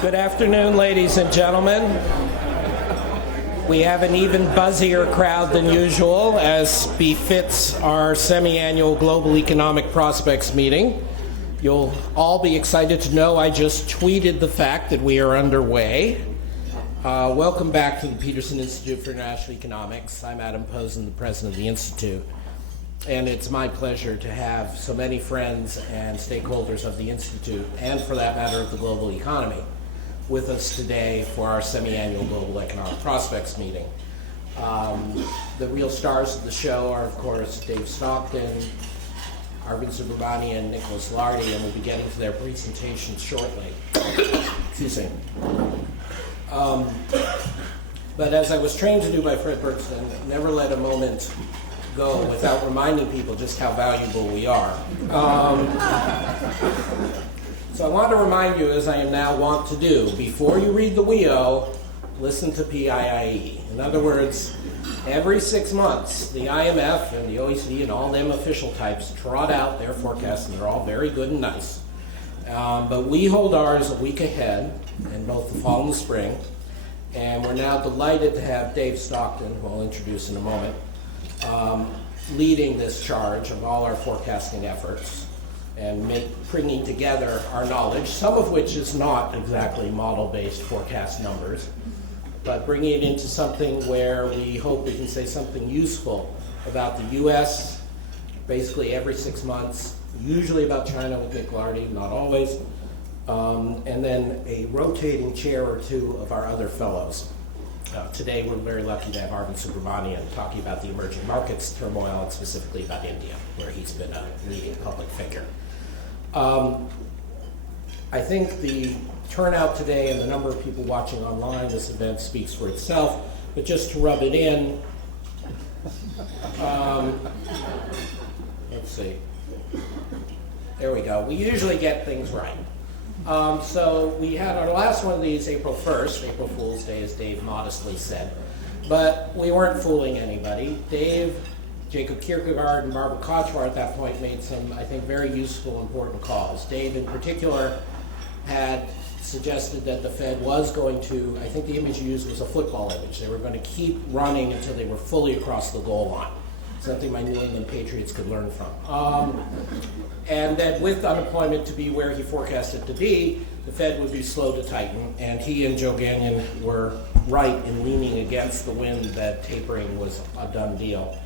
Good afternoon, ladies and gentlemen. We have an even buzzier crowd than usual, as befits our semi-annual Global Economic Prospects meeting. You'll all be excited to know I just tweeted the fact that we are underway. Welcome back to the Peterson Institute for International Economics. I'm Adam Posen, the president of the Institute. And it's my pleasure to have so many friends and stakeholders of the Institute, and for that matter of the global economy, with us today for our semi-annual Global Economic Prospects meeting. The real stars of the show are, of course, Dave Stockton, Arvind Subramanian, and Nicholas Lardy, and we'll be getting to their presentations shortly. Excuse me. But as I was trained to do by Fred Bergson, never let a moment go without reminding people just how valuable we are. So I want to remind you, as I am now wont to do, before you read the WEO, listen to PIIE. In other words, every 6 months, the IMF and the OECD and all them official types trot out their forecasts, and they're all very good and nice. But we hold ours a week ahead in both the fall and the spring, and we're now delighted to have Dave Stockton, who I'll introduce in a moment, leading this charge of all our forecasting efforts and bringing together our knowledge, some of which is not exactly model-based forecast numbers, but bringing it into something where we hope we can say something useful about the U.S. basically every 6 months, usually about China with Nick Lardy, not always, and then a rotating chair or two of our other fellows. Today we're very lucky to have Arvind Subramanian talking about the emerging markets turmoil, and specifically about India, where he's been a leading public figure. I think the turnout today and the number of people watching online, this event speaks for itself, but just to rub it in, let's see, there we go. We usually get things right. So we had our last one of these April 1st, April Fool's Day, as Dave modestly said, but we weren't fooling anybody. Dave, Jacob Kierkegaard, and Barbara Kochwar at that point made some, I think, very useful, important calls. Dave, in particular, had suggested that the Fed was going to, I think the image you used was a football image. They were going to keep running until they were fully across the goal line. Something my New England Patriots could learn from. And that with unemployment to be where he forecast it to be, the Fed would be slow to tighten, and he and Joe Gagnon were right in leaning against the wind that tapering was a done deal.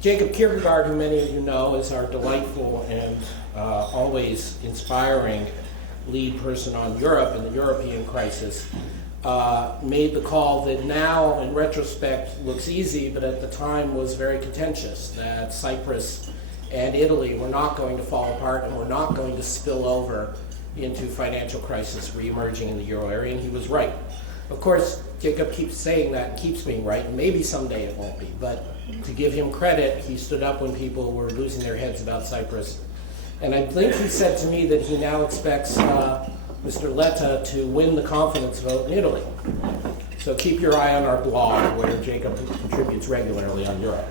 Jacob Kierkegaard, who many of you know, is our delightful and always inspiring lead person on Europe and the European crisis, made the call that now, in retrospect, looks easy, but at the time was very contentious, that Cyprus and Italy were not going to fall apart and were not going to spill over into financial crisis reemerging in the euro area, and he was right. Of course, Jacob keeps saying that and keeps being right, and maybe someday it won't be, but to give him credit, he stood up when people were losing their heads about Cyprus. And I think he said to me that he now expects Mr. Letta to win the confidence vote in Italy. So keep your eye on our blog, where Jacob contributes regularly on Europe.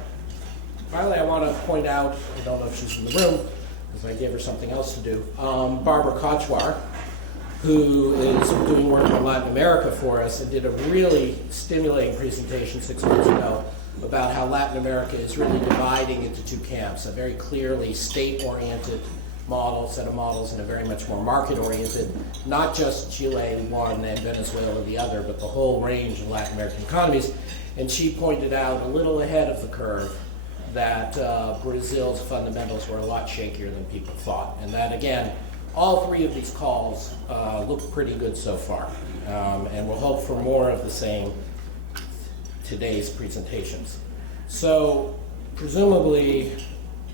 Finally, I want to point out, I don't know if she's in the room, because I gave her something else to do, Barbara Kochwar, who is doing work on Latin America for us, and did a really stimulating presentation 6 months ago about how Latin America is really dividing into two camps, a very clearly state-oriented model, set of models, and a very much more market-oriented, not just Chile one and Venezuela the other, but the whole range of Latin American economies. And she pointed out, a little ahead of the curve, that Brazil's fundamentals were a lot shakier than people thought. And that, again, all three of these calls look pretty good so far. And we'll hope for more of the same today's presentations. So presumably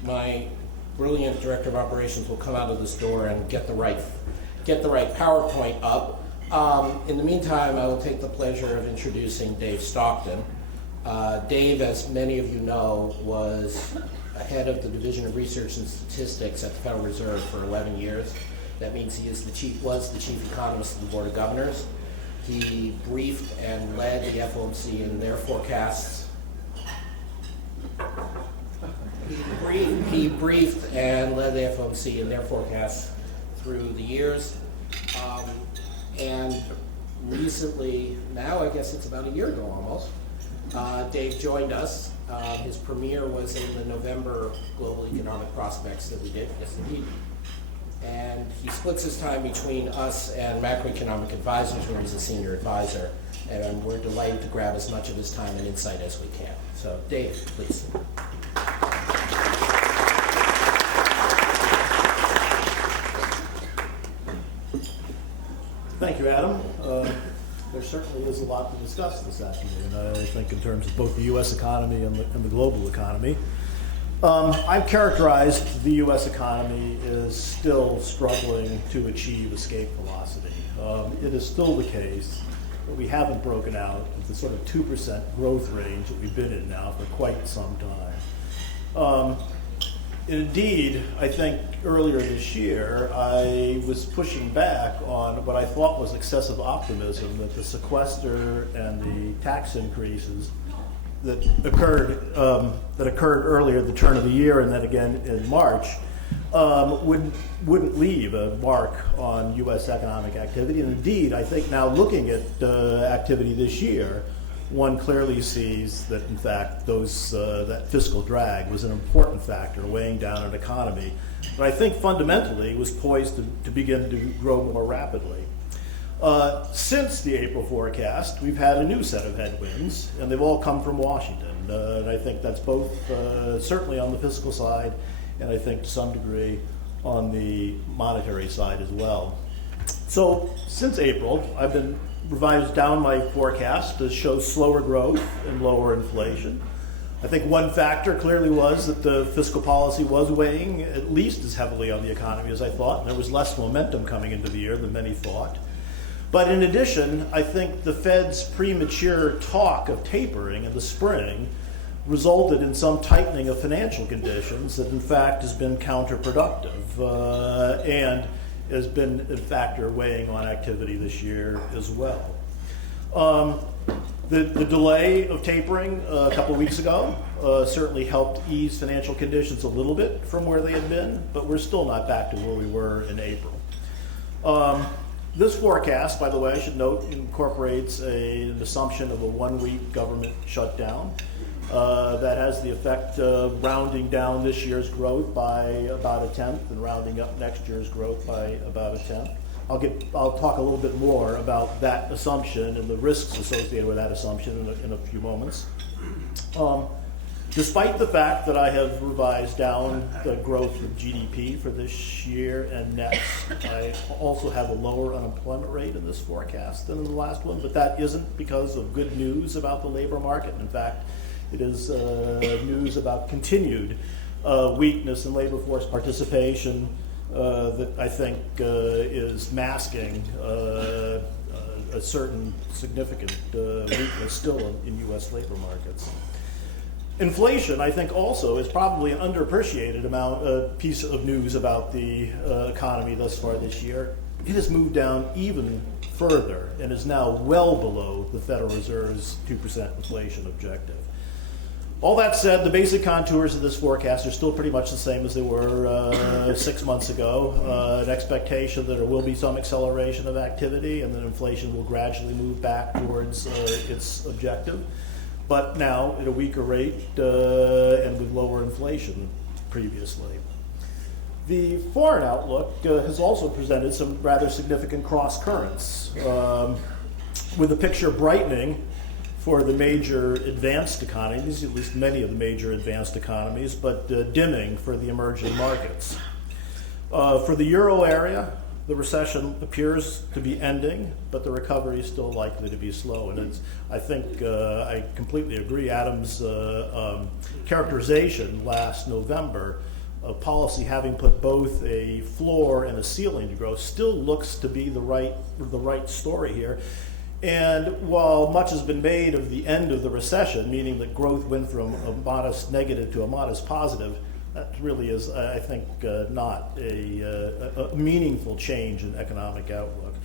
my brilliant director of operations will come out of this door and get the right PowerPoint up. In the meantime, I will take the pleasure of introducing Dave Stockton. Dave, as many of you know, was head of the Division of Research and Statistics at the Federal Reserve for 11 years. That means he was the chief economist of the Board of Governors. He briefed and led the FOMC in their forecasts. He briefed and led the FOMC in their forecasts through the years. And recently, now I guess it's about a year ago almost, Dave joined us. His premiere was in the November Global Economic Prospects that we did, yes indeed. And he splits his time between us and Macroeconomic Advisors, where he's a senior advisor. And we're delighted to grab as much of his time and insight as we can. So, Dave, please. Thank you, Adam. There certainly is a lot to discuss this afternoon, I think, in terms of both the U.S. economy and the global economy. I've characterized the U.S. economy as still struggling to achieve escape velocity. It is still the case that we haven't broken out of the sort of 2% growth range that we've been in now for quite some time. Indeed, I think earlier this year, I was pushing back on what I thought was excessive optimism that the sequester and the tax increases that occurred earlier at the turn of the year and then again in March wouldn't leave a mark on U.S. economic activity. And indeed, I think now looking at activity this year, one clearly sees that, in fact, that fiscal drag was an important factor weighing down an economy that I think fundamentally was poised to begin to grow more rapidly. Since the April forecast, we've had a new set of headwinds, and they've all come from Washington. And I think that's both certainly on the fiscal side, and I think to some degree on the monetary side as well. So since April, I've been revised down my forecast to show slower growth and lower inflation. I think one factor clearly was that the fiscal policy was weighing at least as heavily on the economy as I thought, and there was less momentum coming into the year than many thought. But in addition, I think the Fed's premature talk of tapering in the spring resulted in some tightening of financial conditions that in fact has been counterproductive and has been a factor weighing on activity this year as well. The delay of tapering a couple of weeks ago certainly helped ease financial conditions a little bit from where they had been, but we're still not back to where we were in April. This forecast, by the way, I should note, incorporates an assumption of a one-week government shutdown that has the effect of rounding down this year's growth by about a tenth and rounding up next year's growth by about a tenth. I'll talk a little bit more about that assumption and the risks associated with that assumption in a few moments. Despite the fact that I have revised down the growth of GDP for this year and next, I also have a lower unemployment rate in this forecast than in the last one, but that isn't because of good news about the labor market. In fact, it is news about continued weakness in labor force participation that I think is masking a certain significant weakness still in U.S. labor markets. Inflation, I think, also is probably an underappreciated piece of news about the economy thus far this year. It has moved down even further and is now well below the Federal Reserve's 2% inflation objective. All that said, the basic contours of this forecast are still pretty much the same as they were 6 months ago. An expectation that there will be some acceleration of activity and that inflation will gradually move back towards its objective, but now at a weaker rate and with lower inflation previously. The foreign outlook has also presented some rather significant cross currents, with the picture brightening for the major advanced economies, at least many of the major advanced economies, but dimming for the emerging markets. For the euro area, the recession appears to be ending, but the recovery is still likely to be slow. And I think I completely agree. Adam's characterization last November of policy having put both a floor and a ceiling to growth still looks to be the right story here. And while much has been made of the end of the recession, meaning that growth went from a modest negative to a modest positive, that really is, I think, not a meaningful change in economic outlook.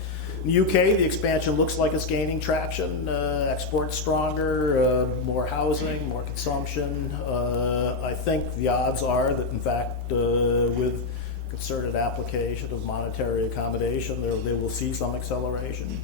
In the UK, the expansion looks like it's gaining traction. Exports stronger, more housing, more consumption. I think the odds are that, in fact, with concerted application of monetary accommodation, they will see some acceleration.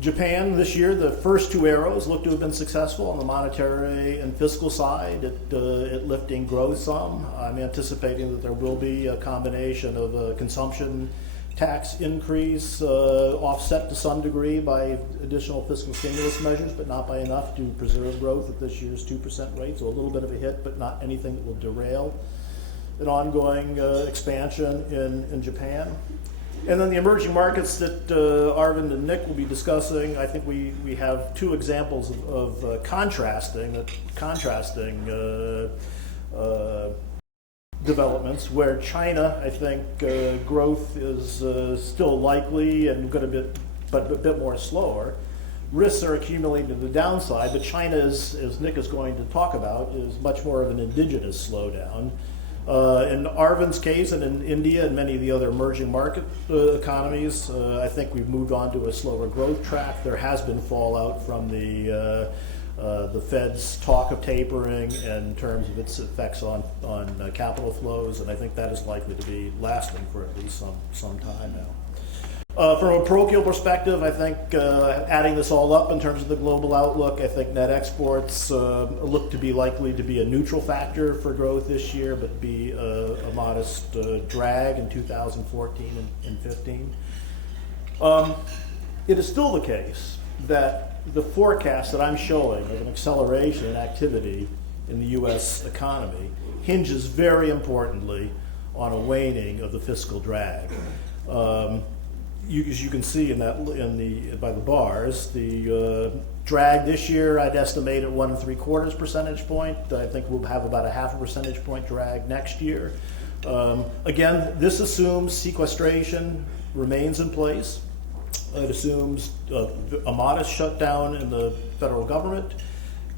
Japan this year, the first two arrows look to have been successful on the monetary and fiscal side at lifting growth some. I'm anticipating that there will be a combination of a consumption tax increase offset to some degree by additional fiscal stimulus measures, but not by enough to preserve growth at this year's 2% rate. So a little bit of a hit, but not anything that will derail an ongoing expansion in Japan. And then the emerging markets that Arvind and Nick will be discussing, I think we have two examples of contrasting developments where China, I think, growth is still likely and going to be, but a bit more slower. Risks are accumulating to the downside, but China, as Nick is going to talk about, is much more of an indigenous slowdown. In Arvind's case, and in India and many of the other emerging market economies, I think we've moved on to a slower growth track. There has been fallout from the Fed's talk of tapering in terms of its effects on capital flows, and I think that is likely to be lasting for at least some time now. From a parochial perspective, I think adding this all up in terms of the global outlook, I think net exports look to be likely to be a neutral factor for growth this year, but be a modest drag in 2014 and 15. It is still the case that the forecast that I'm showing of an acceleration in activity in the U.S. economy hinges very importantly on a waning of the fiscal drag. As you can see by the bars, the drag this year I'd estimate at 1 3/4 percentage point. I think we'll have about a 0.5 percentage point drag next year. Again, this assumes sequestration remains in place. It assumes a modest shutdown in the federal government,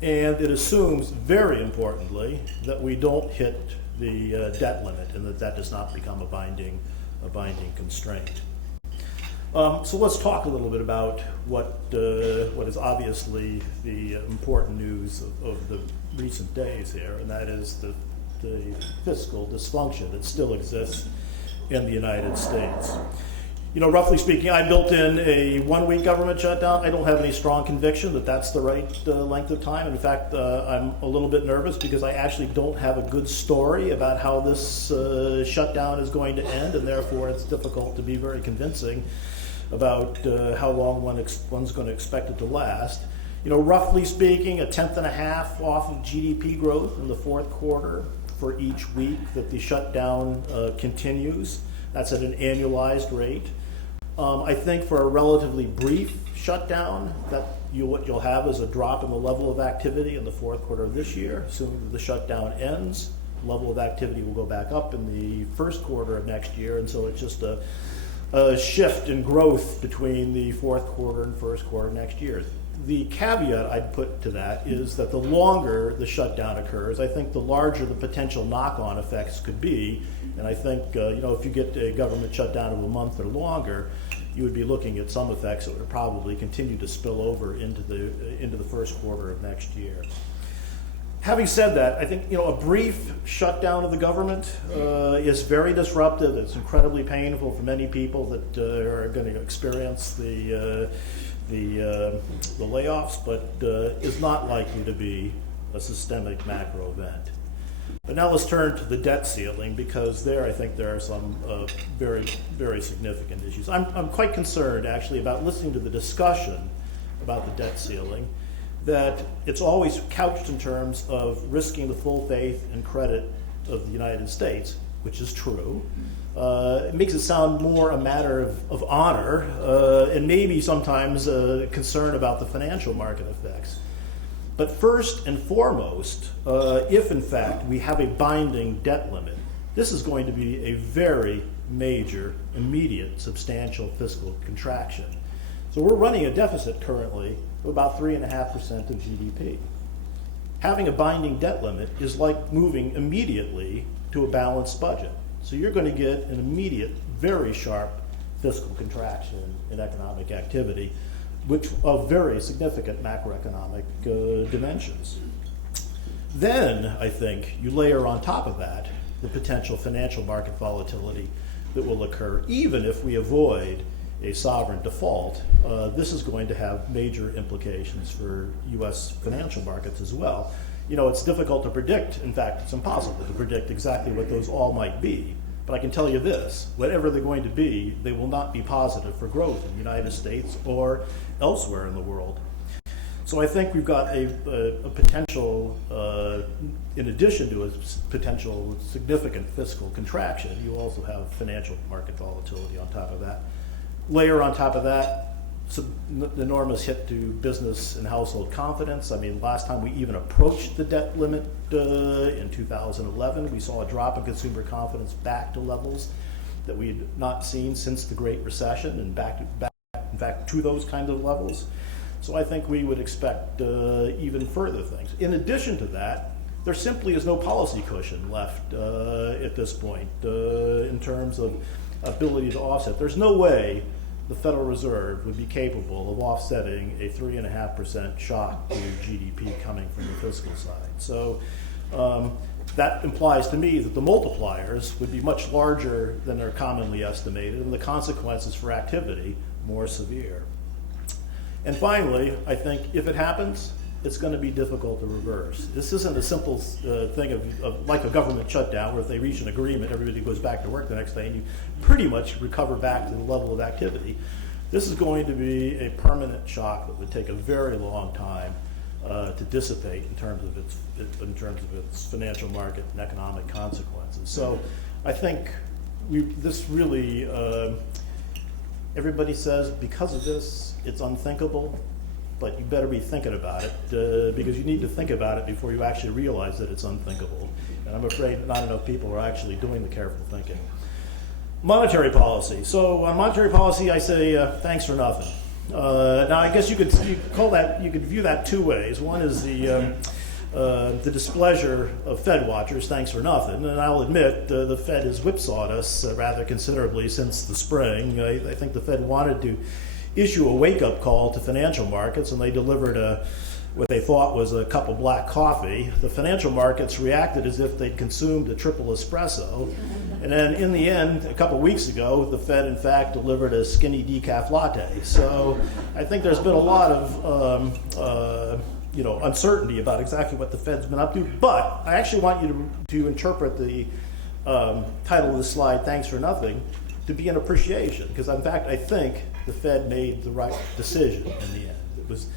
and it assumes, very importantly, that we don't hit the debt limit and that does not become a binding constraint. So let's talk a little bit about what is obviously the important news of the recent days here, and that is the fiscal dysfunction that still exists in the United States. You know, roughly speaking, I built in a 1-week government shutdown. I don't have any strong conviction that that's the right length of time. In fact, I'm a little bit nervous because I actually don't have a good story about how this shutdown is going to end, and therefore it's difficult to be very convincing about how long one's going to expect it to last. You know, roughly speaking, 1/10.5 off of GDP growth in the fourth quarter for each week that the shutdown continues. That's at an annualized rate. I think for a relatively brief shutdown, what you'll have is a drop in the level of activity in the fourth quarter of this year. Assuming that the shutdown ends, the level of activity will go back up in the first quarter of next year, and so it's just a shift in growth between the fourth quarter and first quarter next year. The caveat I'd put to that is that the longer the shutdown occurs, I think the larger the potential knock-on effects could be. And I think if you get a government shutdown of a month or longer, you would be looking at some effects that would probably continue to spill over into the first quarter of next year. Having said that, I think a brief shutdown of the government is very disruptive. It's incredibly painful for many people that are going to experience the layoffs, but is not likely to be a systemic macro event. But now let's turn to the debt ceiling, because there I think there are some very, very significant issues. I'm quite concerned actually about listening to the discussion about the debt ceiling, that it's always couched in terms of risking the full faith and credit of the United States, which is true. It makes it sound more a matter of honor and maybe sometimes a concern about the financial market effects. But first and foremost, if in fact we have a binding debt limit, this is going to be a very major, immediate, substantial fiscal contraction. So we're running a deficit currently of about 3.5% of GDP. Having a binding debt limit is like moving immediately to a balanced budget. So you're going to get an immediate, very sharp fiscal contraction in economic activity, which of very significant macroeconomic dimensions. Then, I think, you layer on top of that the potential financial market volatility that will occur, even if we avoid a sovereign default, this is going to have major implications for U.S. financial markets as well. You know, it's difficult to predict. In fact, it's impossible to predict exactly what those all might be. But I can tell you this, whatever they're going to be, they will not be positive for growth in the United States or elsewhere in the world. So I think we've got a potential, in addition to a potential significant fiscal contraction, you also have financial market volatility on top of that. Layer on top of that, enormous hit to business and household confidence. I mean, last time we even approached the debt limit in 2011, we saw a drop in consumer confidence back to levels that we had not seen since the Great Recession, and back in fact, to those kind of levels. So I think we would expect even further things. In addition to that, there simply is no policy cushion left at this point in terms of ability to offset. There's no way the Federal Reserve would be capable of offsetting a 3.5% shock to GDP coming from the fiscal side. So that implies to me that the multipliers would be much larger than are commonly estimated, and the consequences for activity more severe. And finally, I think if it happens, it's going to be difficult to reverse. This isn't a simple thing of like a government shutdown where if they reach an agreement, everybody goes back to work the next day and you pretty much recover back to the level of activity. This is going to be a permanent shock that would take a very long time to dissipate in terms of its financial market and economic consequences. So I think this really, everybody says because of this, it's unthinkable. But you better be thinking about it because you need to think about it before you actually realize that it's unthinkable. And I'm afraid not enough people are actually doing the careful thinking. Monetary policy. So on monetary policy, I say thanks for nothing. Now, I guess you could view that two ways. One is the displeasure of Fed watchers, thanks for nothing. And I'll admit the Fed has whipsawed us rather considerably since the spring. I think the Fed wanted to issue a wake-up call to financial markets, and they delivered what they thought was a cup of black coffee. The financial markets reacted as if they'd consumed a triple espresso. And then in the end, a couple weeks ago, the Fed in fact delivered a skinny decaf latte. So I think there's been a lot of uncertainty about exactly what the Fed's been up to. But I actually want you to interpret the title of the slide, Thanks for Nothing, to be an appreciation, because in fact I think the Fed made the right decision in the end. It was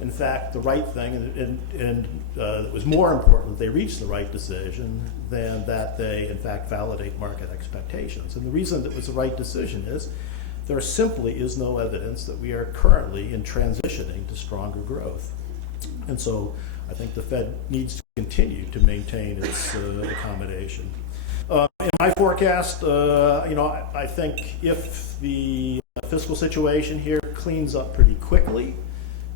in fact the right thing, and it was more important that they reached the right decision than that they in fact validate market expectations. And the reason that it was the right decision is there simply is no evidence that we are currently in transitioning to stronger growth. And so I think the Fed needs to continue to maintain its accommodation. In my forecast, I think if the fiscal situation here cleans up pretty quickly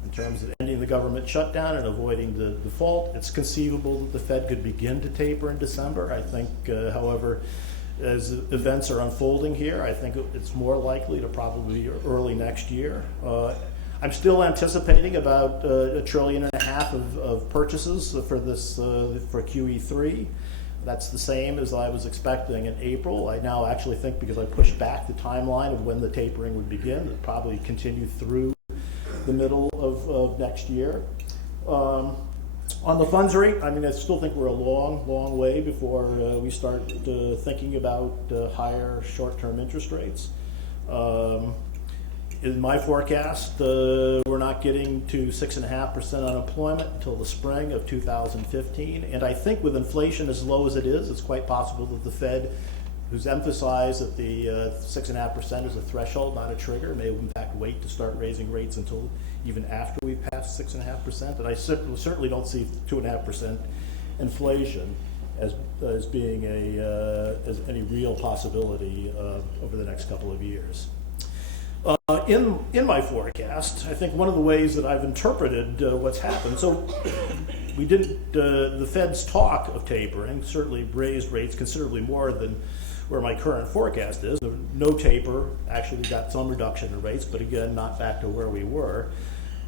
in terms of ending the government shutdown and avoiding the default, it's conceivable that the Fed could begin to taper in December. I think, however, as events are unfolding here, I think it's more likely to probably be early next year. I'm still anticipating about $1.5 trillion of purchases for this for QE3. That's the same as I was expecting in April. I now actually think, because I pushed back the timeline of when the tapering would begin, it'll probably continue through the middle of next year. On the funds rate, I mean, I still think we're a long, long way before we start thinking about higher short-term interest rates. In my forecast, we're not getting to 6.5% unemployment until the spring of 2015. And I think with inflation as low as it is, it's quite possible that the Fed, who's emphasized that the 6.5% is a threshold, not a trigger, may in fact wait to start raising rates until even after we've passed 6.5%. And I certainly don't see 2.5% inflation as being as any real possibility over the next couple of years. In my forecast, I think one of the ways that I've interpreted what's happened, so we didn't, the Fed's talk of tapering certainly raised rates considerably more than where my current forecast is. No taper, actually got some reduction in rates, but again, not back to where we were.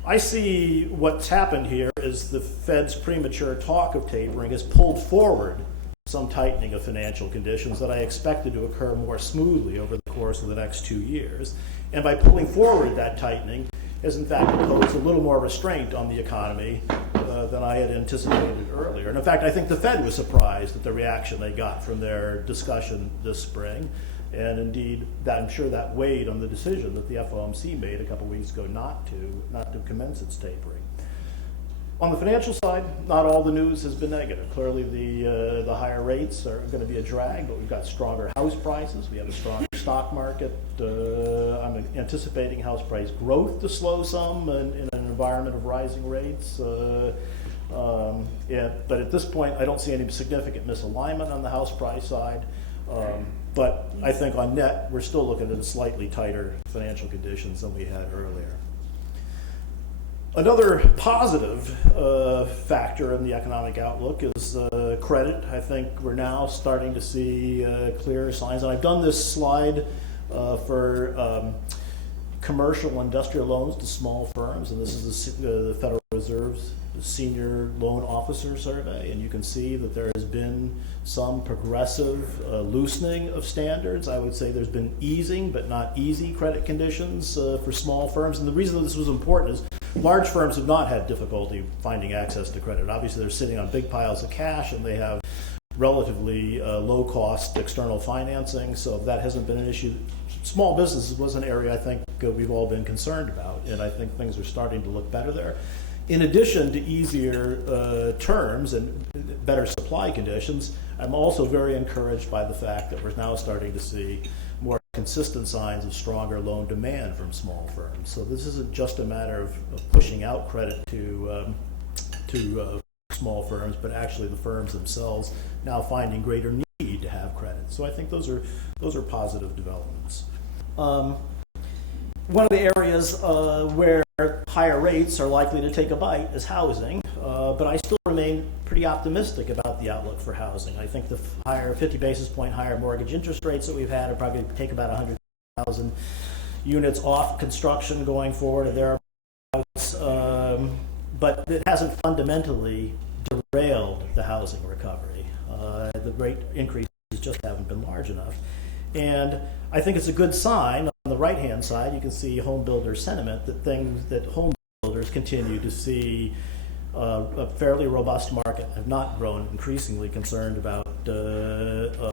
I see what's happened here is the Fed's premature talk of tapering has pulled forward some tightening of financial conditions that I expected to occur more smoothly over the course of the next 2 years. And by pulling forward that tightening has in fact imposed a little more restraint on the economy than I had anticipated earlier. And in fact, I think the Fed was surprised at the reaction they got from their discussion this spring. And indeed, I'm sure that weighed on the decision that the FOMC made a couple weeks ago not to commence its tapering. On the financial side, not all the news has been negative. Clearly, the higher rates are going to be a drag, but we've got stronger house prices. We have a stronger stock market. I'm anticipating house price growth to slow some in an environment of rising rates. But at this point, I don't see any significant misalignment on the house price side. But I think on net, we're still looking at slightly tighter financial conditions than we had earlier. Another positive factor in the economic outlook is credit. I think we're now starting to see clear signs. And I've done this slide for commercial industrial loans to small firms, and this is the Federal Reserve's Senior Loan Officer Survey, and you can see that there has been some progressive loosening of standards. I would say there's been easing, but not easy credit conditions for small firms. And the reason that this was important is large firms have not had difficulty finding access to credit. Obviously, they're sitting on big piles of cash, and they have relatively low-cost external financing, so that hasn't been an issue. Small businesses was an area I think we've all been concerned about, and I think things are starting to look better there. In addition to easier terms and better supply conditions, I'm also very encouraged by the fact that we're now starting to see more consistent signs of stronger loan demand from small firms. So this isn't just a matter of pushing out credit to small firms, but actually the firms themselves now finding greater need to have credit. So I think those are positive developments. One of the areas where higher rates are likely to take a bite is housing, but I still remain pretty optimistic about the outlook for housing. I think the higher 50 basis point higher mortgage interest rates that we've had are probably going to take about 100,000 units off construction going forward or thereabouts, but it hasn't fundamentally derailed the housing recovery. The rate increases just haven't been large enough. And I think it's a good sign. On the right-hand side, you can see home builder sentiment that home builders continue to see a fairly robust market, have not grown increasingly concerned about the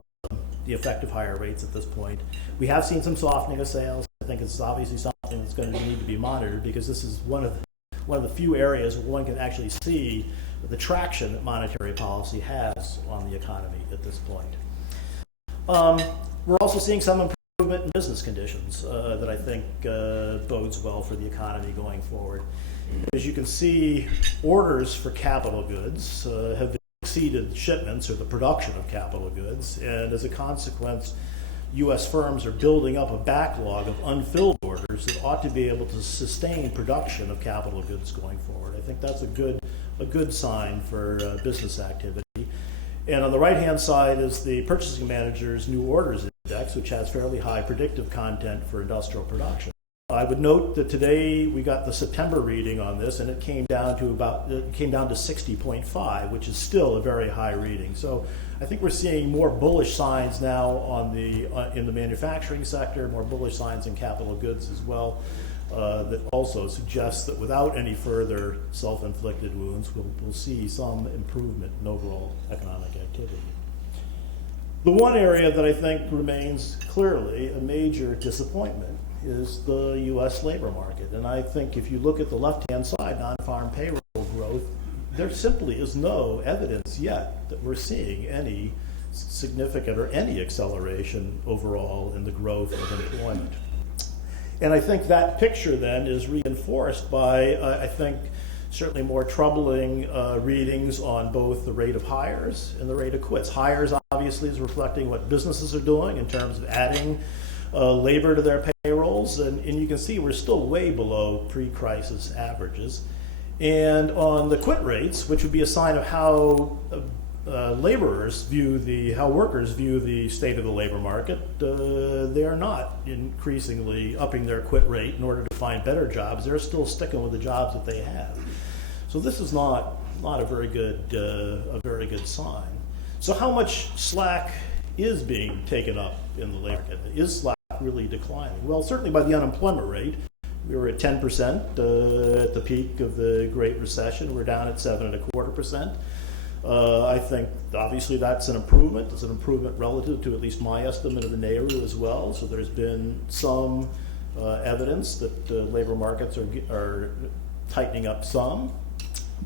effect of higher rates at this point. We have seen some softening of sales. I think it's obviously something that's going to need to be monitored, because this is one of the few areas where one can actually see the traction that monetary policy has on the economy at this point. We're also seeing some improvement in business conditions that I think bodes well for the economy going forward. As you can see, orders for capital goods have exceeded shipments or the production of capital goods, and as a consequence, U.S. firms are building up a backlog of unfilled orders that ought to be able to sustain production of capital goods going forward. I think that's a good sign for business activity. And on the right-hand side is the Purchasing Manager's New Orders Index, which has fairly high predictive content for industrial production. I would note that today we got the September reading on this, and it came down to 60.5, which is still a very high reading. So I think we're seeing more bullish signs now in the manufacturing sector, more bullish signs in capital goods as well. That also suggests that without any further self-inflicted wounds, we'll see some improvement in overall economic activity. The one area that I think remains clearly a major disappointment is the U.S. labor market. And I think if you look at the left-hand side, non-farm payroll growth, there simply is no evidence yet that we're seeing any significant or any acceleration overall in the growth of employment. And I think that picture then is reinforced by, I think, certainly more troubling readings on both the rate of hires and the rate of quits. Hires obviously is reflecting what businesses are doing in terms of adding labor to their payrolls, and you can see we're still way below pre-crisis averages. And on the quit rates, which would be a sign of how workers view the state of the labor market, they are not increasingly upping their quit rate in order to find better jobs. They're still sticking with the jobs that they have. So this is not a very good sign. So how much slack is being taken up in the labor market? Is slack really declining? Well, certainly by the unemployment rate, we were at 10% at the peak of the Great Recession. We're down at 7.25%. I think obviously that's an improvement. It's an improvement relative to at least my estimate of the NARU as well. So there's been some evidence that labor markets are tightening up some.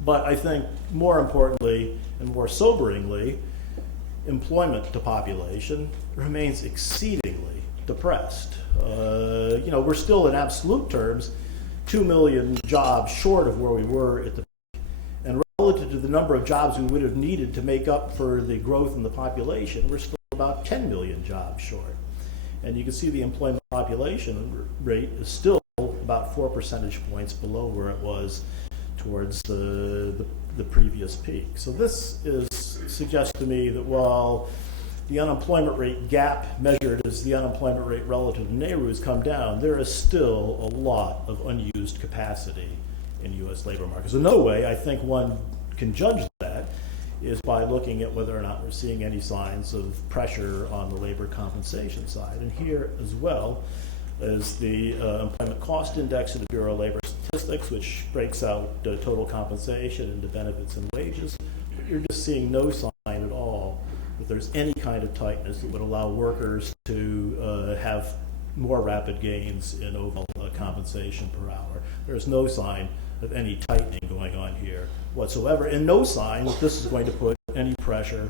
But I think more importantly and more soberingly, employment to population remains exceedingly depressed. We're still in absolute terms 2 million jobs short of where we were at the peak. And relative to the number of jobs we would have needed to make up for the growth in the population, we're still about 10 million jobs short. And you can see the employment population rate is still about 4 percentage points below where it was towards the previous peak. So this suggests to me that while the unemployment rate gap measured as the unemployment rate relative to NARU has come down, there is still a lot of unused capacity in U.S. labor markets. So no way I think one can judge that is by looking at whether or not we're seeing any signs of pressure on the labor compensation side. And here as well is the employment cost index of the Bureau of Labor Statistics, which breaks out total compensation into benefits and wages. You're just seeing no sign at all that there's any kind of tightness that would allow workers to have more rapid gains in overall compensation per hour. There's no sign of any tightening going on here whatsoever, and no sign that this is going to put any pressure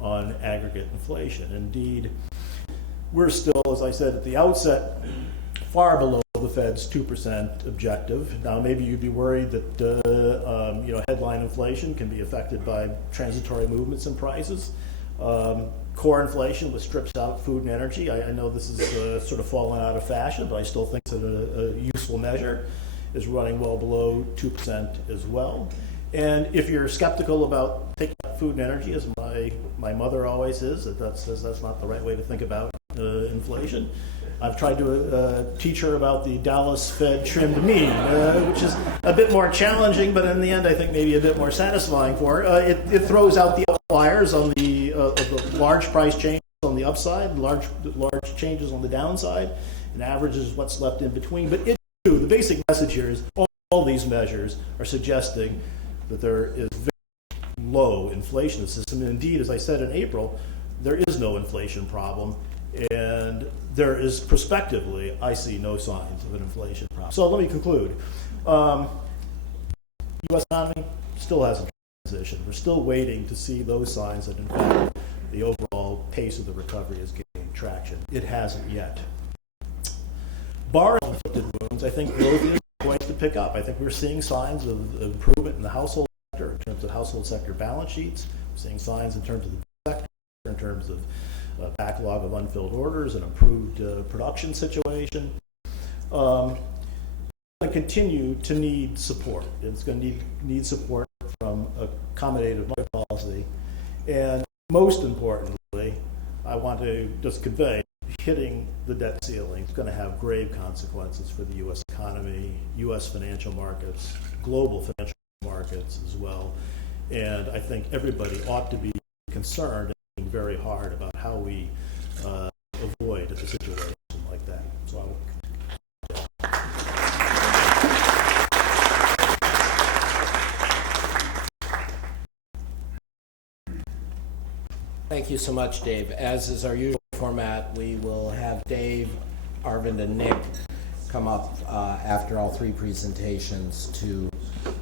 on aggregate inflation. Indeed, we're still, as I said at the outset, far below the Fed's 2% objective. Now, maybe you'd be worried that headline inflation can be affected by transitory movements in prices. Core inflation, which strips out food and energy, I know this is sort of fallen out of fashion, but I still think that a useful measure is running well below 2% as well. And if you're skeptical about taking up food and energy, as my mother always is, that says that's not the right way to think about inflation, I've tried to teach her about the Dallas Fed trimmed mean, which is a bit more challenging, but in the end I think maybe a bit more satisfying for her. It throws out the outliers on the large price changes on the upside, large changes on the downside, and averages what's left in between. But the basic message here is all these measures are suggesting that there is very low inflation in the system. And indeed, as I said in April, there is no inflation problem. And there is prospectively, I see no signs of an inflation problem. So let me conclude. U.S. economy still hasn't transitioned. We're still waiting to see those signs that, in fact, the overall pace of the recovery is gaining traction. It hasn't yet. Barring inflicted wounds, I think growth is going to pick up. I think we're seeing signs of improvement in the household sector, in terms of household sector balance sheets. We're seeing signs in terms of the sector, in terms of backlog of unfilled orders and improved production situation. It's going to continue to need support. It's going to need support from accommodative monetary policy. And most importantly, I want to just convey, hitting the debt ceiling is going to have grave consequences for the U.S. economy, U.S. financial markets, global financial markets as well. And I think everybody ought to be concerned and very hard about how we avoid a situation like that. So I will. Thank you so much, Dave. As is our usual format, we will have Dave, Arvind, and Nick come up after all three presentations to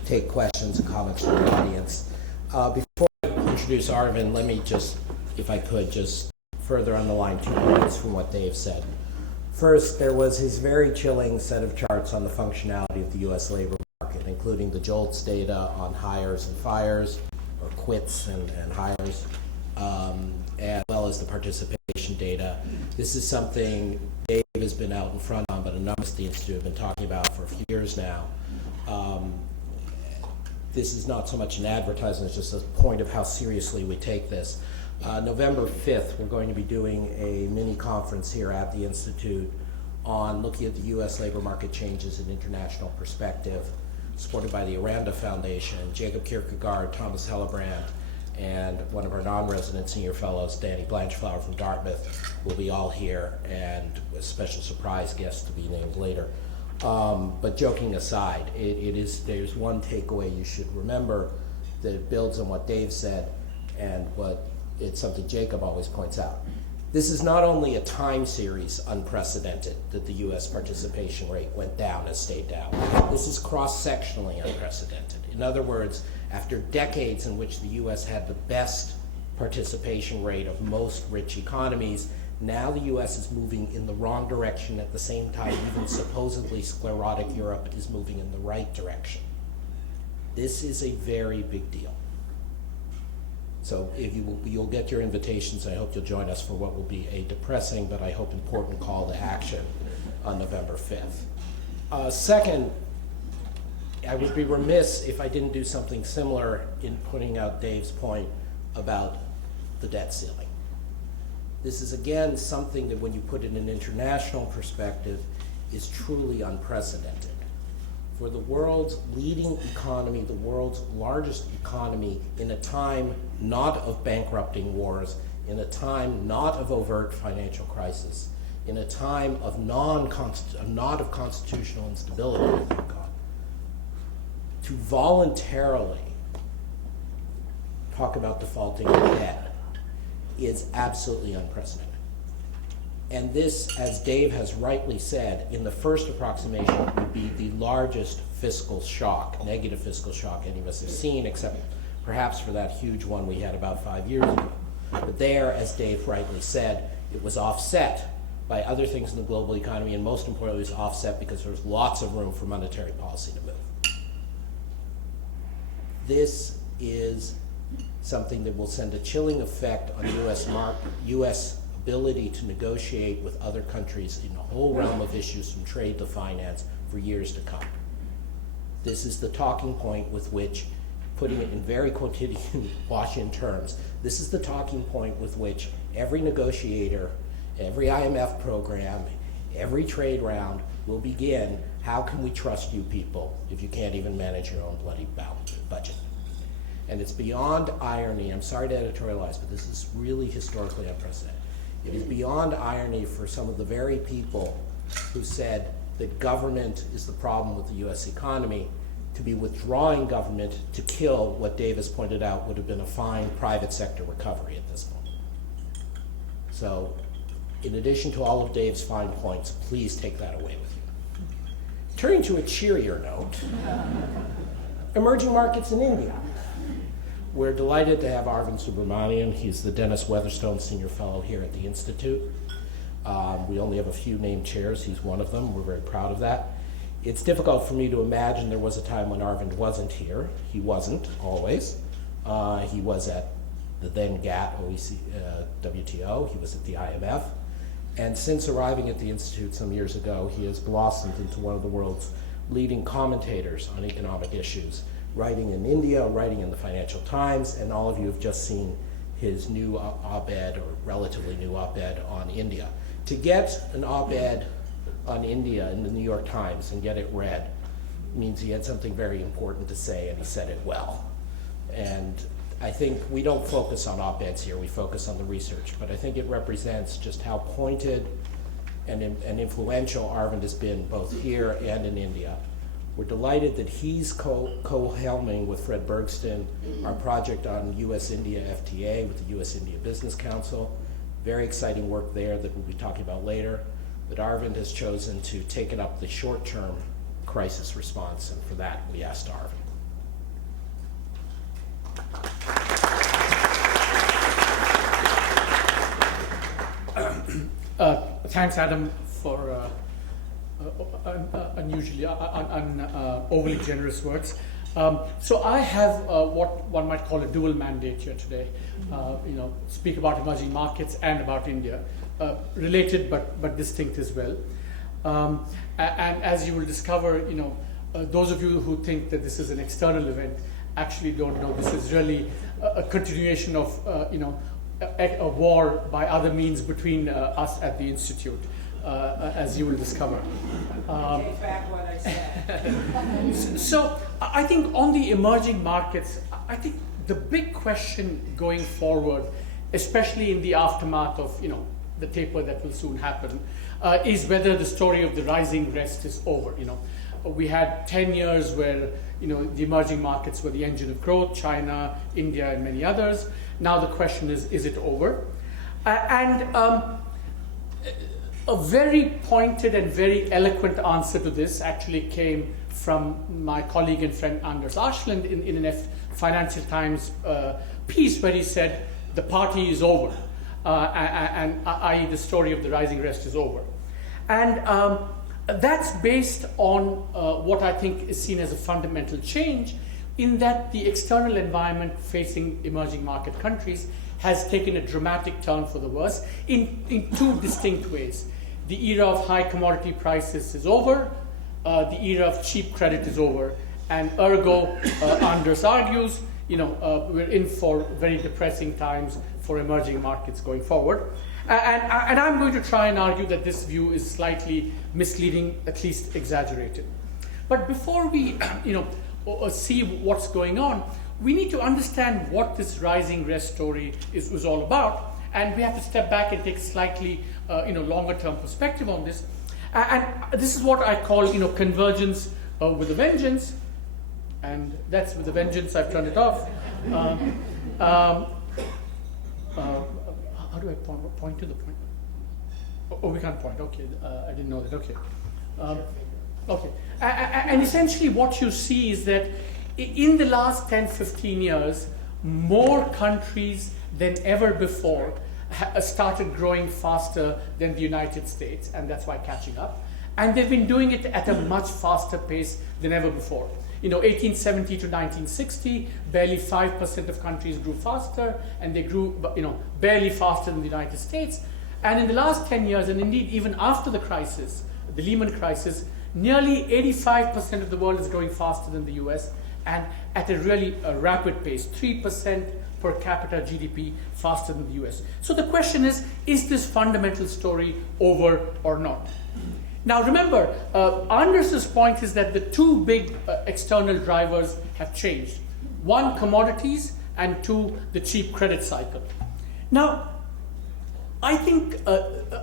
take questions and comments from the audience. Before I introduce Arvind, let me just, if I could, just further underline 2 points from what Dave said. First, there was his very chilling set of charts on the functionality of the U.S. labor market, including the JOLTS data on hires and fires, or quits and hires, as well as the participation data. This is something Dave has been out in front on, but a number of the Institute have been talking about for a few years now. This is not so much an advertisement, it's just a point of how seriously we take this. November 5th, we're going to be doing a mini conference here at the Institute on looking at the U.S. labor market changes in international perspective, supported by the Aranda Foundation, Jacob Kierkegaard, Thomas Hellebrand, and one of our non-resident senior fellows, Danny Blanchflower from Dartmouth, will be all here, and a special surprise guest to be named later. But joking aside, there's one takeaway you should remember that builds on what Dave said, and it's something Jacob always points out. This is not only a time series unprecedented that the U.S. participation rate went down and stayed down. This is cross-sectionally unprecedented. In other words, after decades in which the U.S. had the best participation rate of most rich economies, now the U.S. is moving in the wrong direction. At the same time, even supposedly sclerotic Europe is moving in the right direction. This is a very big deal. So if you'll get your invitations. I hope you'll join us for what will be a depressing but I hope important call to action on November 5th. Second, I would be remiss if I didn't do something similar in putting out Dave's point about the debt ceiling. This is again something that when you put it in international perspective is truly unprecedented. For the world's leading economy, the world's largest economy, in a time not of bankrupting wars, in a time not of overt financial crisis, in a time of not of constitutional instability, thank God, to voluntarily talk about defaulting on debt is absolutely unprecedented. And this, as Dave has rightly said, in the first approximation would be the largest fiscal shock, negative fiscal shock any of us have seen, except perhaps for that huge one we had about 5 years ago. But there, as Dave rightly said, it was offset by other things in the global economy, and most importantly, it was offset because there was lots of room for monetary policy to move. This is something that will send a chilling effect on U.S. ability to negotiate with other countries in a whole realm of issues from trade to finance for years to come. This is the talking point with which, putting it in very quotidian Washington terms, this is the talking point with which every negotiator, every IMF program, every trade round will begin. How can we trust you people if you can't even manage your own bloody budget? And it's beyond irony. I'm sorry to editorialize, but this is really historically unprecedented. It is beyond irony for some of the very people who said that government is the problem with the U.S. economy to be withdrawing government to kill what Dave has pointed out would have been a fine private sector recovery at this point. So, in addition to all of Dave's fine points, please take that away with you. Turning to a cheerier note, emerging markets in India. We're delighted to have Arvind Subramanian. He's the Dennis Weatherstone Senior Fellow here at the Institute. We only have a few named chairs. He's one of them. We're very proud of that. It's difficult for me to imagine there was a time when Arvind wasn't here. He wasn't always. He was at the then GATT, WTO. He was at the IMF. And since arriving at the Institute some years ago, he has blossomed into one of the world's leading commentators on economic issues, writing in India, writing in the Financial Times, and all of you have just seen his new op-ed, or relatively new op-ed, on India. To get an op-ed on India in the New York Times and get it read means he had something very important to say, and he said it well. And I think we don't focus on op-eds here, we focus on the research, but I think it represents just how pointed and influential Arvind has been both here and in India. We're delighted that he's co-helming with Fred Bergston our project on U.S.-India FTA with the U.S.-India Business Council. Very exciting work there that we'll be talking about later. But Arvind has chosen to take it up the short-term crisis response, and for that we asked Arvind. Thanks, Adam, for unusually overly generous words. So I have what one might call a dual mandate here today. Speak about emerging markets and about India, related but distinct as well. And as you will discover, those of you who think that this is an external event actually don't know this is really a continuation of a war by other means between us at the Institute. As you will discover. Take back what I said. So I think on the emerging markets, I think the big question going forward, especially in the aftermath of the taper that will soon happen, is whether the story of the rising rest is over. We had 10 years where the emerging markets were the engine of growth, China, India, and many others. Now the question is it over? A very pointed and very eloquent answer to this actually came from my colleague and friend Anders Ashland in an Financial Times piece where he said the party is over, and i.e. the story of the rising rest is over. And that's based on what I think is seen as a fundamental change in that the external environment facing emerging market countries has taken a dramatic turn for the worse in two distinct ways. The era of high commodity prices is over, the era of cheap credit is over, and ergo, Anders argues, we're in for very depressing times for emerging markets going forward. And I'm going to try and argue that this view is slightly misleading, at least exaggerated. But before we see what's going on, we need to understand what this rising rest story was all about. And we have to step back and take a slightly longer term perspective on this. And this is what I call convergence with a vengeance. And that's with a vengeance. I've turned it off. How do I point to the point? Oh, we can't point. Okay, I didn't know that. Okay. Okay. And essentially what you see is that in the last 10, 15 years, more countries than ever before started growing faster than the United States, and that's why catching up. And they've been doing it at a much faster pace than ever before. 1870 to 1960, barely 5% of countries grew faster, and they grew, barely faster than the United States. And in the last 10 years, and indeed even after the crisis, the Lehman crisis, nearly 85% of the world is growing faster than the US, and at a really rapid pace, 3% per capita GDP faster than the US. So the question is this fundamental story over or not? Now remember, Anders's point is that the two big external drivers have changed. One, commodities, and two, the cheap credit cycle. Now, I think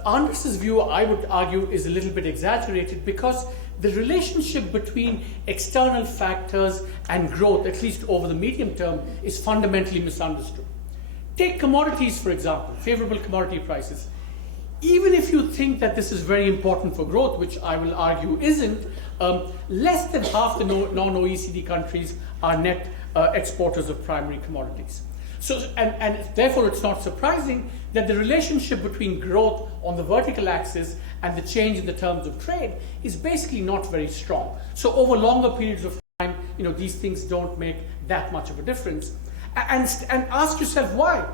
Anders's view, I would argue, is a little bit exaggerated because the relationship between external factors and growth, at least over the medium term, is fundamentally misunderstood. Take commodities, for example, favorable commodity prices. Even if you think that this is very important for growth, which I will argue isn't, less than half the non-OECD countries are net exporters of primary commodities. So, and therefore it's not surprising that the relationship between growth on the vertical axis and the change in the terms of trade is basically not very strong. So over longer periods of time, these things don't make that much of a difference. And ask yourself why.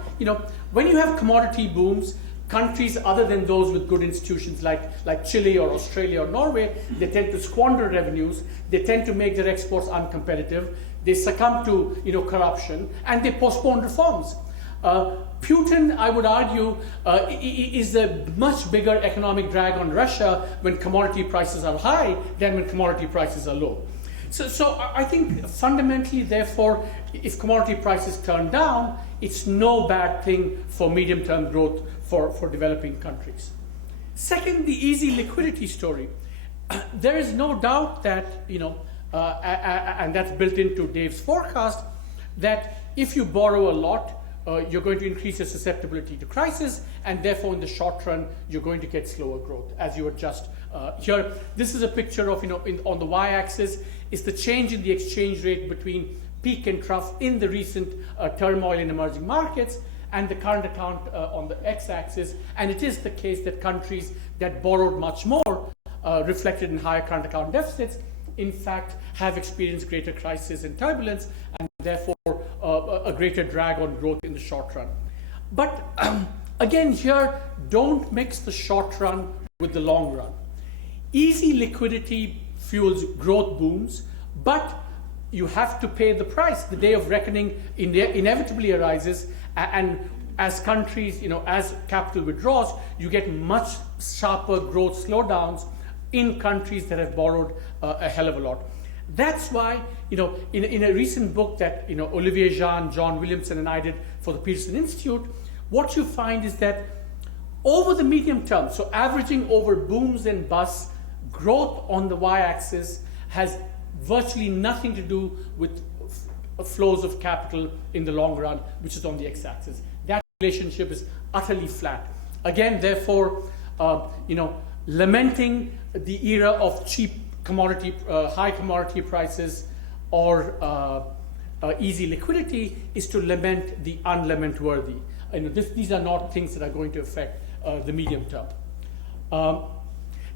When you have commodity booms, countries other than those with good institutions like Chile or Australia or Norway, they tend to squander revenues, they tend to make their exports uncompetitive, they succumb to corruption, and they postpone reforms. Putin, I would argue, is a much bigger economic drag on Russia when commodity prices are high than when commodity prices are low. So I think fundamentally, therefore, if commodity prices turn down, it's no bad thing for medium-term growth for developing countries. Second, the easy liquidity story. There is no doubt that, and that's built into Dave's forecast, that if you borrow a lot, you're going to increase your susceptibility to crisis, and therefore in the short run, you're going to get slower growth as you adjust. Here, this is a picture of, on the y-axis is the change in the exchange rate between peak and trough in the recent turmoil in emerging markets, and the current account on the x-axis. And it is the case that countries that borrowed much more, reflected in higher current account deficits, in fact, have experienced greater crisis and turbulence, and therefore a greater drag on growth in the short run. But again, here, don't mix the short run with the long run. Easy liquidity fuels growth booms, but you have to pay the price. The day of reckoning inevitably arises, and as countries, as capital withdraws, you get much sharper growth slowdowns in countries that have borrowed a hell of a lot. That's why, in a recent book that, Olivier Jean, John Williamson, and I did for the Peterson Institute, what you find is that over the medium term, so averaging over booms and busts, growth on the y-axis has virtually nothing to do with flows of capital in the long run, which is on the x-axis. That relationship is utterly flat. Again, therefore, lamenting the era of cheap commodity, high commodity prices or easy liquidity is to lament the unlament worthy. These are not things that are going to affect the medium term.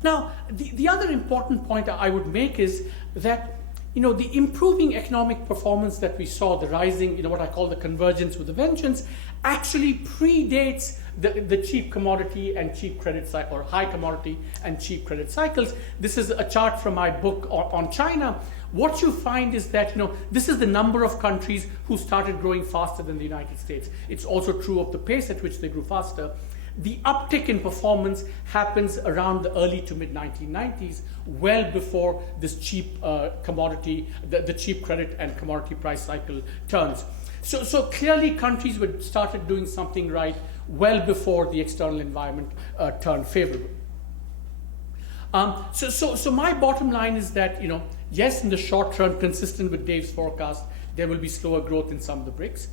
Now, the other important point I would make is that the improving economic performance that we saw, the rising, what I call the convergence with a vengeance, actually predates the cheap commodity and cheap credit cycle, or high commodity and cheap credit cycles. This is a chart from my book on China. What you find is that, this is the number of countries who started growing faster than the United States. It's also true of the pace at which they grew faster. The uptick in performance happens around the early to mid 1990s, well before this cheap commodity, the cheap credit and commodity price cycle turns. So clearly countries started doing something right well before the external environment turned favorable. So my bottom line is that, yes, in the short term, consistent with Dave's forecast, there will be slower growth in some of the BRICS.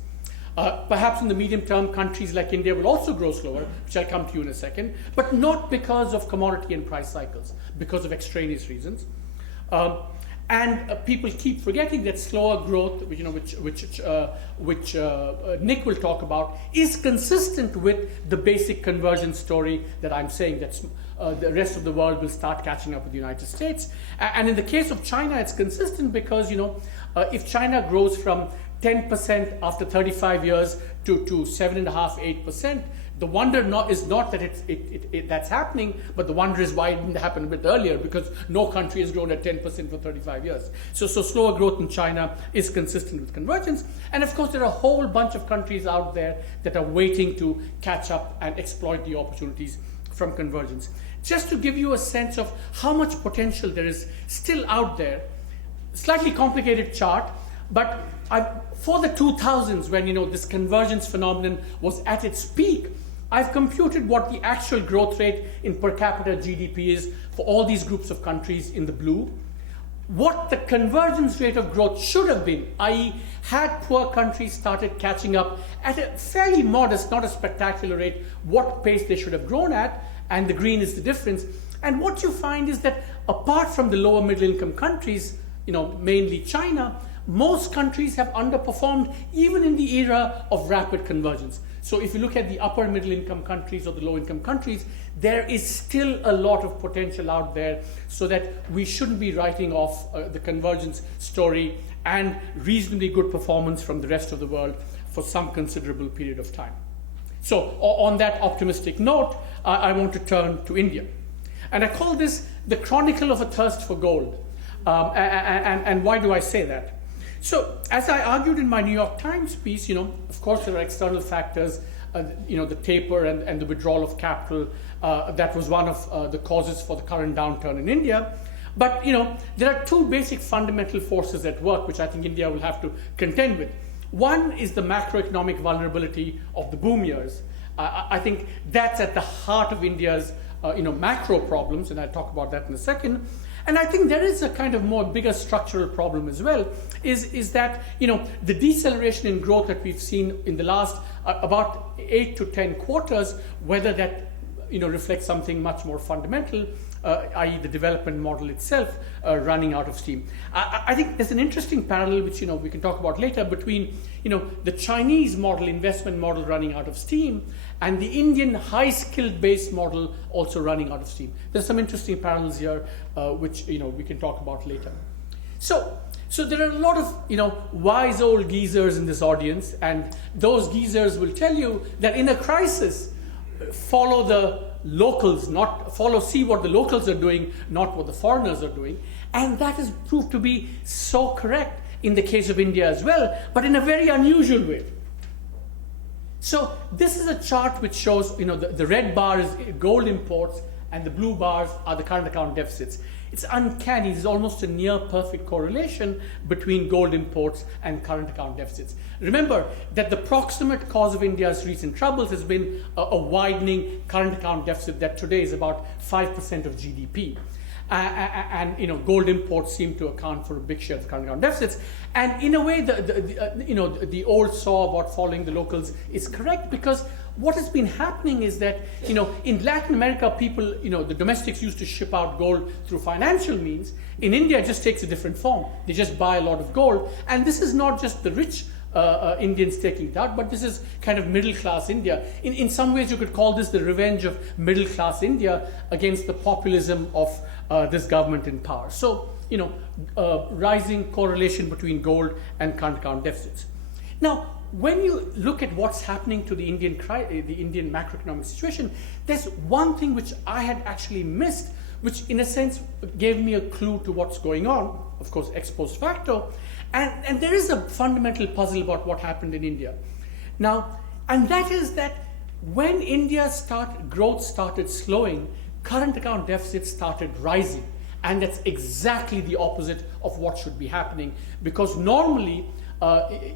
Perhaps in the medium term, countries like India will also grow slower, which I'll come to you in a second, but not because of commodity and price cycles, because of extraneous reasons. And people keep forgetting that slower growth, which Nick will talk about, is consistent with the basic convergence story that I'm saying, that the rest of the world will start catching up with the United States. And in the case of China, it's consistent because, if China grows from 10% after 35 years to 7.5%, 8%. The wonder is not that that's happening, but the wonder is why it didn't happen a bit earlier, because no country has grown at 10% for 35 years. So slower growth in China is consistent with convergence. And of course, there are a whole bunch of countries out there that are waiting to catch up and exploit the opportunities from convergence. Just to give you a sense of how much potential there is still out there, slightly complicated chart, but for the 2000s, when this convergence phenomenon was at its peak, I've computed what the actual growth rate in per capita GDP is for all these groups of countries in the blue. What the convergence rate of growth should have been, i.e., had poor countries started catching up at a fairly modest, not a spectacular rate, what pace they should have grown at, and the green is the difference. And what you find is that apart from the lower middle income countries, mainly China, most countries have underperformed even in the era of rapid convergence. So if you look at the upper middle income countries or the low income countries, there is still a lot of potential out there, so that we shouldn't be writing off the convergence story and reasonably good performance from the rest of the world for some considerable period of time. So on that optimistic note, I want to turn to India. And I call this the chronicle of a thirst for gold. And why do I say that? So, as I argued in my New York Times piece, of course there are external factors, the taper and the withdrawal of capital, that was one of the causes for the current downturn in India. But, there are two basic fundamental forces at work, which I think India will have to contend with. One is the macroeconomic vulnerability of the boom years. I think that's at the heart of India's, macro problems, and I'll talk about that in a second. And I think there is a kind of more bigger structural problem as well, is that, the deceleration in growth that we've seen in the last about 8 to 10 quarters, whether that, reflects something much more fundamental, i.e. the development model itself running out of steam. I think there's an interesting parallel, which, we can talk about later, between, the Chinese model, investment model running out of steam, and the Indian high-skilled based model also running out of steam. There's some interesting parallels here, which, we can talk about later. So there are a lot of, wise old geezers in this audience, and those geezers will tell you that in a crisis, follow the locals, see what the locals are doing, not what the foreigners are doing. And that has proved to be so correct in the case of India as well, but in a very unusual way. So this is a chart which shows, the red bar is gold imports and the blue bars are the current account deficits. It's uncanny. There's almost a near perfect correlation between gold imports and current account deficits. Remember that the proximate cause of India's recent troubles has been a widening current account deficit that today is about 5% of GDP. And gold imports seem to account for a big share of current account deficits. And in a way, the old saw about following the locals is correct, because what has been happening is that in Latin America, people the domestics used to ship out gold through financial means. In India, it just takes a different form. They just buy a lot of gold, and this is not just the rich Indians taking it out, but this is kind of middle class India. In some ways, you could call this the revenge of middle class India against the populism of this government in power. So, rising correlation between gold and current account deficits. Now, when you look at what's happening to the Indian macroeconomic situation, there's one thing which I had actually missed, which in a sense gave me a clue to what's going on, of course, ex post facto. And there is a fundamental puzzle about what happened in India. Now, and that is that when growth started slowing, current account deficits started rising. And that's exactly the opposite of what should be happening, because normally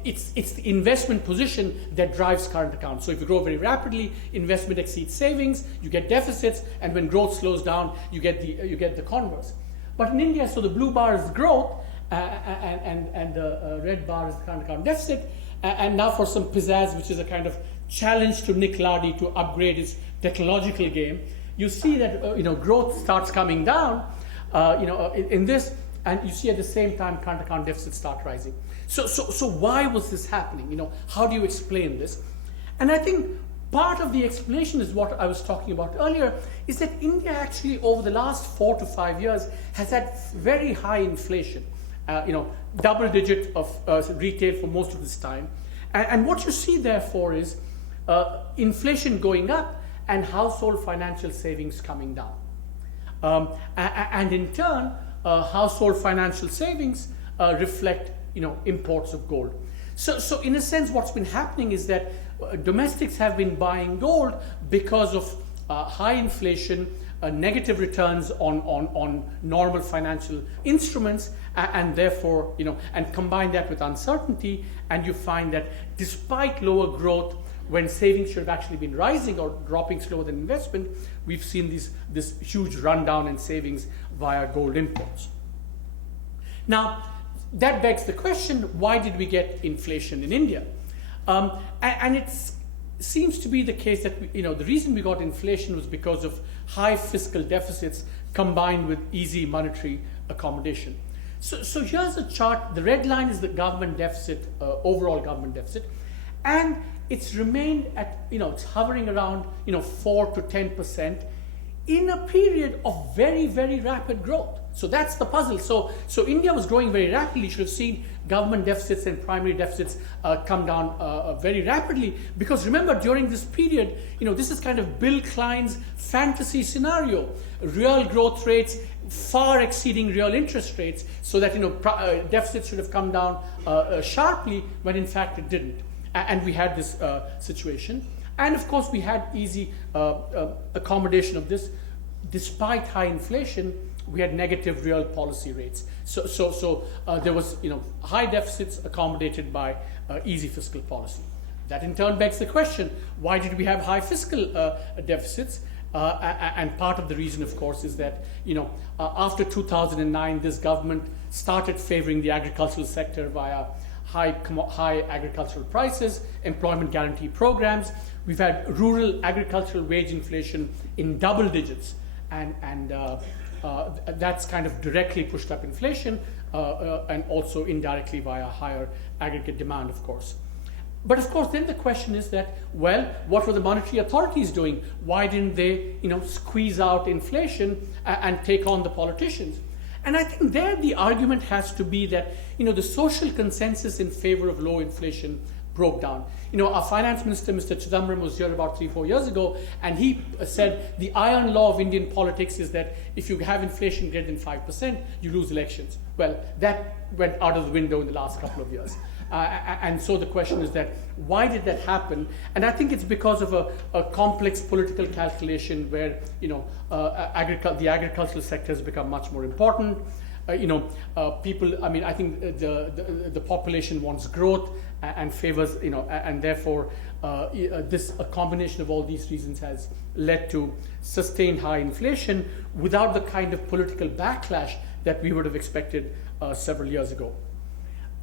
it's the investment position that drives current accounts. So if you grow very rapidly, investment exceeds savings, you get deficits, and when growth slows down, you get the converse. But in India, so the blue bar is growth, and the red bar is the current account deficit. And now for some pizzazz, which is a kind of challenge to Nick Lardy to upgrade his technological game, you see that growth starts coming down in this, and you see at the same time current account deficits start rising. So why was this happening? How do you explain this? And I think part of the explanation is what I was talking about earlier, is that India actually over the last 4 to 5 years has had very high inflation. Double digit of retail for most of this time. And what you see therefore is inflation going up and household financial savings coming down. And in turn, household financial savings reflect imports of gold. So in a sense, what's been happening is that domestics have been buying gold because of high inflation, negative returns on normal financial instruments, and therefore, and combine that with uncertainty, and you find that despite lower growth, when savings should have actually been rising or dropping slower than investment, we've seen this huge rundown in savings via gold imports. Now, that begs the question, why did we get inflation in India? And it seems to be the case that the reason we got inflation was because of high fiscal deficits combined with easy monetary accommodation. So here's a chart. The red line is the government deficit, overall government deficit, and it's remained at it's hovering around 4 to 10% in a period of very, very rapid growth. So that's the puzzle. So India was growing very rapidly. You should have seen government deficits and primary deficits come down very rapidly. Because remember, during this period, this is kind of Bill Klein's fantasy scenario. Real growth rates far exceeding real interest rates, so that deficits should have come down sharply, when in fact it didn't. And we had this situation. And of course, we had easy accommodation of this. Despite high inflation, we had negative real policy rates. So there was high deficits accommodated by easy fiscal policy. That in turn begs the question, why did we have high fiscal deficits? And part of the reason, of course, is that after 2009, this government started favoring the agricultural sector via high agricultural prices, employment guarantee programs. We've had rural agricultural wage inflation in double digits, and that's kind of directly pushed up inflation, and also indirectly via higher aggregate demand, of course. But of course, then the question is that, well, what were the monetary authorities doing? Why didn't they, squeeze out inflation and take on the politicians? And I think there the argument has to be that, the social consensus in favor of low inflation broke down. Our finance minister, Mr. Chidambaram, was here about 3-4 years ago, and he said the iron law of Indian politics is that if you have inflation greater than 5%, you lose elections. Well, that went out of the window in the last couple of years. And so the question is that why did that happen? And I think it's because of a complex political calculation where the agricultural sector has become much more important. People. I mean, I think the population wants growth and favors, and therefore a combination of all these reasons has led to sustained high inflation without the kind of political backlash that we would have expected several years ago.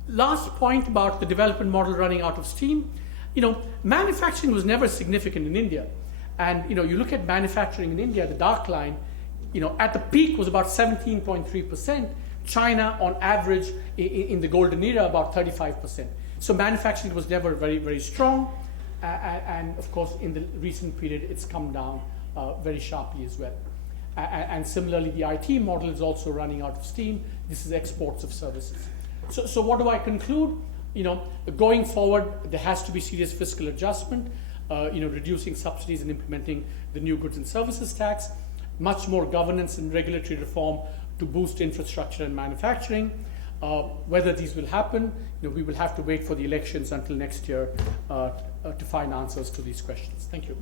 Last point about the development model running out of steam. Manufacturing was never significant in India, and you look at manufacturing in India, the dark line. At the peak was about 17.3%. China, on average, in the golden era, about 35%. So manufacturing was never very, very strong. And of course, in the recent period, it's come down very sharply as well. And similarly, the IT model is also running out of steam. This is exports of services. So what do I conclude? Going forward, there has to be serious fiscal adjustment, reducing subsidies and implementing the new goods and services tax. Much more governance and regulatory reform to boost infrastructure and manufacturing. Whether these will happen, we will have to wait for the elections until next year to find answers to these questions. Thank you.